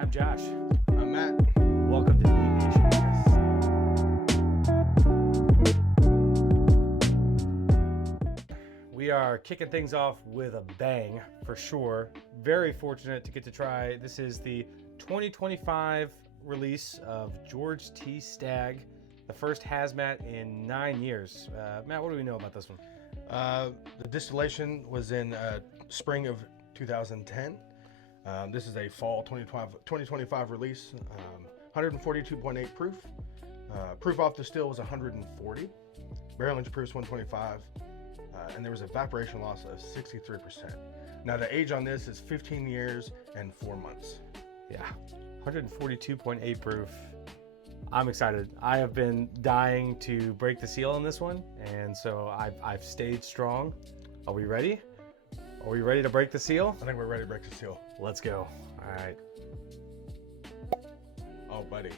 I'm Josh. I'm Matt. Welcome to Neat Nation. We are kicking things off with a bang for sure. Very fortunate to get to try. This is the 2025 release of George T Stagg, the first hazmat in 9 years. Matt, what do we know about this one? The distillation was in spring of 2010. This is a fall 2025 release. 142.8 proof. Proof off the still was 140. Barrel aged proof 125. And there was evaporation loss of 63%. Now the age on this is 15 years and 4 months. Yeah, 142.8 proof. I'm excited. I have been dying to break the seal on this one, and so I've stayed strong. Are we ready? Are we ready to break the seal? I think we're ready to break the seal. Let's go. All right. Oh, buddy.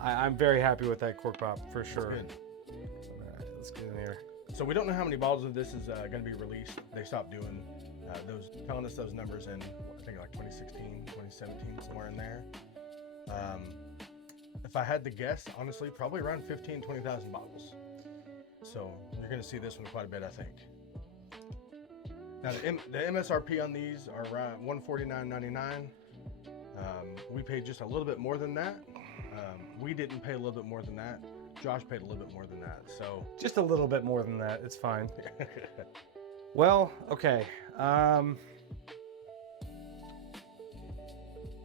I'm very happy with that cork pop for sure. Good. All right, let's get in here. So we don't know how many bottles of this is going to be released. They stopped doing telling us those numbers in, I think, like 2016, 2017, somewhere in there. If I had to guess, honestly, probably around 15, 20,000 bottles. So you're going to see this one quite a bit, I think. Now the MSRP on these are around $149.99. We paid just a little bit more than that. We didn't pay a little bit more than that. Josh paid a little bit more than that. So Just a little bit more than that. It's fine. Well, okay.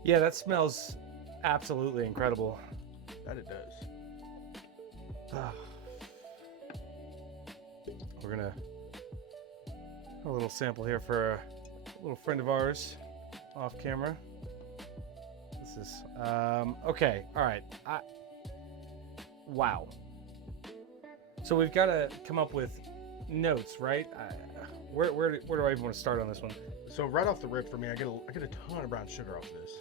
Yeah, that smells absolutely incredible. that it does. We're gonna have a little sample here for a little friend of ours off camera. This is okay. All right. Wow. So we've got to come up with notes, right? Where do I even want to start on this one? So right off the rip for me, I get a ton of brown sugar off this.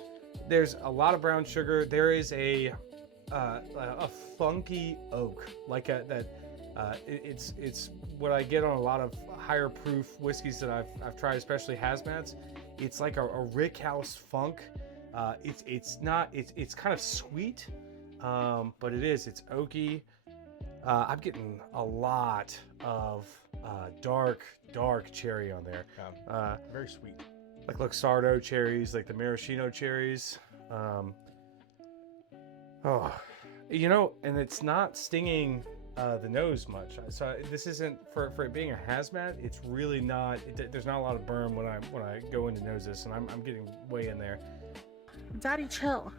There's a lot of brown sugar. There is a funky oak, like it's what I get on a lot of higher proof whiskeys that I've tried, especially hazmats. It's like a rickhouse funk. It's kind of sweet, but it's oaky. I'm getting a lot of dark cherry on there. Very sweet. Like Luxardo cherries, like the maraschino cherries. And it's not stinging the nose much. So this isn't for it being a hazmat. It's really not. There's not a lot of burn when I go in to nose this, and I'm getting way in there. Daddy, chill.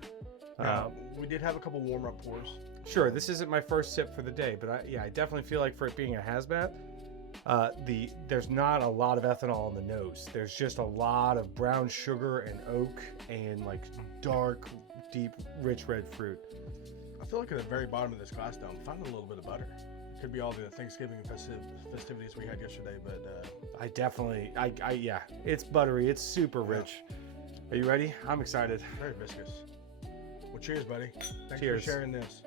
We did have a couple warm up pours. Sure, this isn't my first sip for the day, but I definitely feel like for it being a hazmat, there's not a lot of ethanol in the nose. There's just a lot of brown sugar and oak and like dark, deep, rich red fruit. I feel like at the very bottom of this glass, though, I'm finding a little bit of butter. Could be all the Thanksgiving festivities we had yesterday, but yeah, it's buttery. It's super rich. Are you ready? I'm excited. Very viscous. Well, cheers, buddy. Thanks Cheers. for sharing this.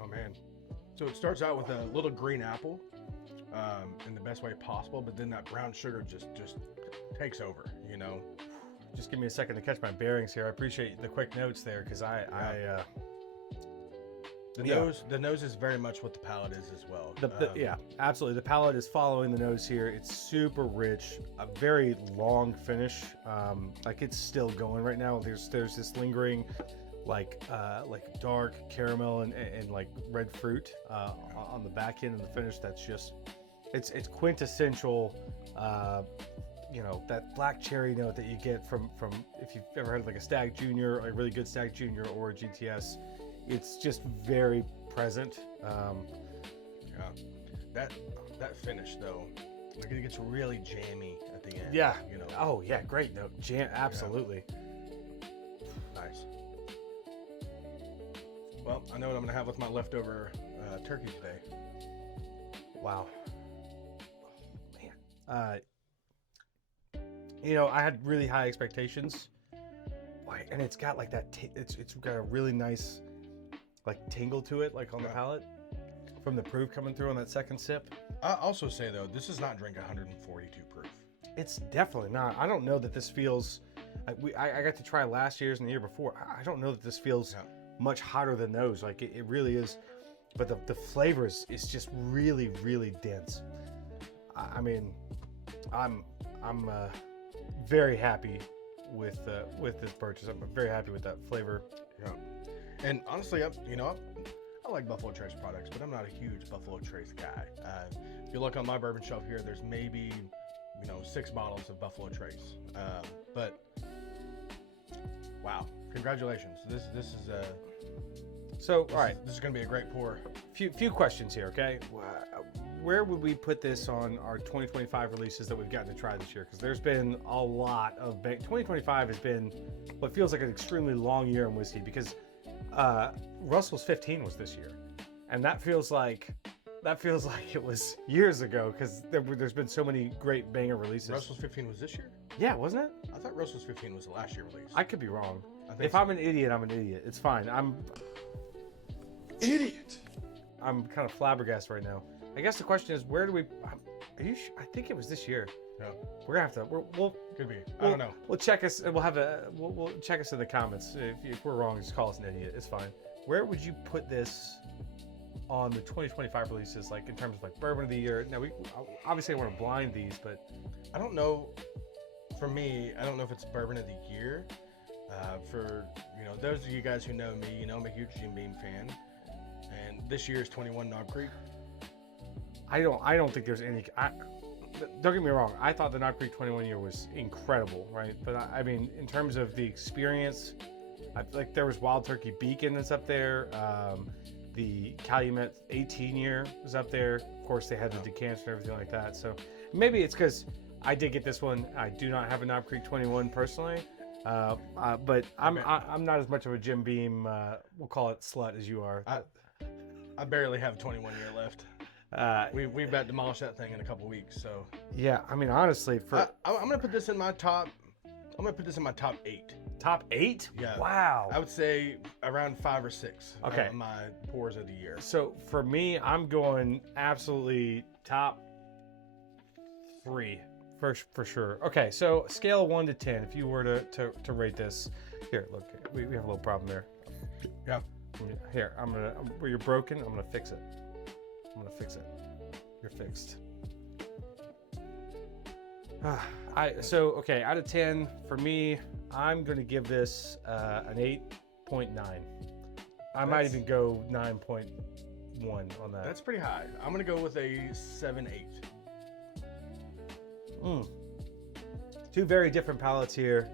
Oh man. So it starts out with a little green apple, in the best way possible, but then that brown sugar just takes over, you know. Just give me a second to catch my bearings here. I appreciate the quick notes there, because The nose is very much what the palate is as well. Yeah, absolutely. The palate is following the nose here. It's super rich, a very long finish. Like it's still going right now. There's this lingering, like dark caramel and like red fruit on the back end of the finish. That's just, it's quintessential. That black cherry note that you get from if you've ever had like a Stagg Junior, a really good Stagg Junior or a GTS. It's just very present. That finish though, like it gets really jammy at the end. Yeah. You know. Oh yeah, great note. Absolutely. Yeah. Nice. Well, I know what I'm gonna have with my leftover turkey today. Wow. Oh, man. I had really high expectations. Boy, and it's got like that. It's got a really nice, like tingle to it, like on the palate, from the proof coming through on that second sip. I also say though, this is not drink 142 proof. It's definitely not. I don't know that this feels. I got to try last year's and the year before. I don't know that this feels much hotter than those. Like it really is. But the flavor is just really, really dense. I mean, I'm very happy with this purchase. I'm very happy with that flavor. Yeah. And honestly, I like Buffalo Trace products, but I'm not a huge Buffalo Trace guy. If you look on my bourbon shelf here, there's maybe 6 bottles of Buffalo Trace. But wow, congratulations! This is So all right, this is gonna be a great pour. Few questions here, okay? Where would we put this on our 2025 releases that we've gotten to try this year? Because there's been a lot of 2025 has been what feels like an extremely long year in whiskey because Russell's 15 was this year, and that feels like it was years ago because there's been so many great banger releases. Russell's 15 was this year? Yeah, wasn't it? I thought Russell's 15 was the last year release. I could be wrong. If I'm an idiot, I'm an idiot. It's fine. I'm kind of flabbergasted right now. I guess the question is, where do we? Are you? I think it was this year. No. We're gonna have to. We'll could be. I don't know. We'll check us. We'll have We'll check us in the comments. If we're wrong, just call us an idiot. It's fine. Where would you put this on the 2025 releases? Like in terms of like bourbon of the year. Now we obviously want to blind these, but I don't know. For me, I don't know if it's bourbon of the year. For those of you guys who know me, I'm a huge Jim Beam fan, and this year's 21 Knob Creek. I don't think there's any. Don't get me wrong. I thought the Knob Creek 21 year was incredible, right? But I mean, in terms of the experience, I feel like there was Wild Turkey Beacon that's up there. The Calumet 18 year was up there. Of course, they had the decanter and everything like that. So maybe it's because I did get this one. I do not have a Knob Creek 21 personally. But I'm not as much of a Jim Beam, we'll call it slut, as you are. I barely have 21 year left. We've about demolished that thing in a couple weeks. So yeah, I mean honestly, I'm gonna put this in my top. I'm gonna put this in my top 8. Top 8? Yeah. Wow. I would say around 5 or 6. Okay. Of my pours of the year. So for me, I'm going absolutely top 3. For sure. Okay, so scale of 1 to 10. If you were to rate this, here, look, we have a little problem there. Yeah. Here, where you're broken, I'm gonna fix it. You're fixed. Okay, out of 10 for me, I'm gonna give this an 8.9. I might even go 9.1 on that. That's pretty high. I'm gonna go with a 7-8. Two very different palettes here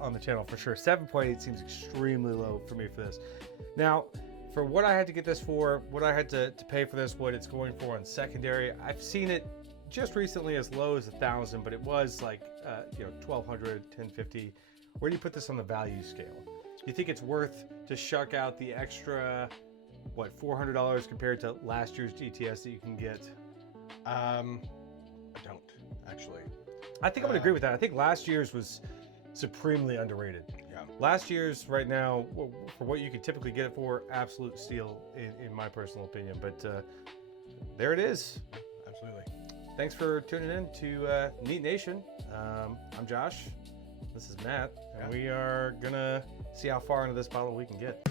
on the channel for sure. 7.8 seems extremely low for me for this. Now, for what I had to get this for, what I had to pay for this, what it's going for on secondary, I've seen it just recently as low as 1,000, but it was like 1,200, 1,050. Where do you put this on the value scale? You think it's worth to shuck out the extra, $400 compared to last year's GTS that you can get? I don't actually. I think I'm gonna agree with that. I think last year's was supremely underrated. Yeah. Last year's right now, for what you could typically get it for, absolute steal in my personal opinion. But there it is. Absolutely. Thanks for tuning in to Neat Nation. I'm Josh. This is Matt, and we are gonna see how far into this bottle we can get.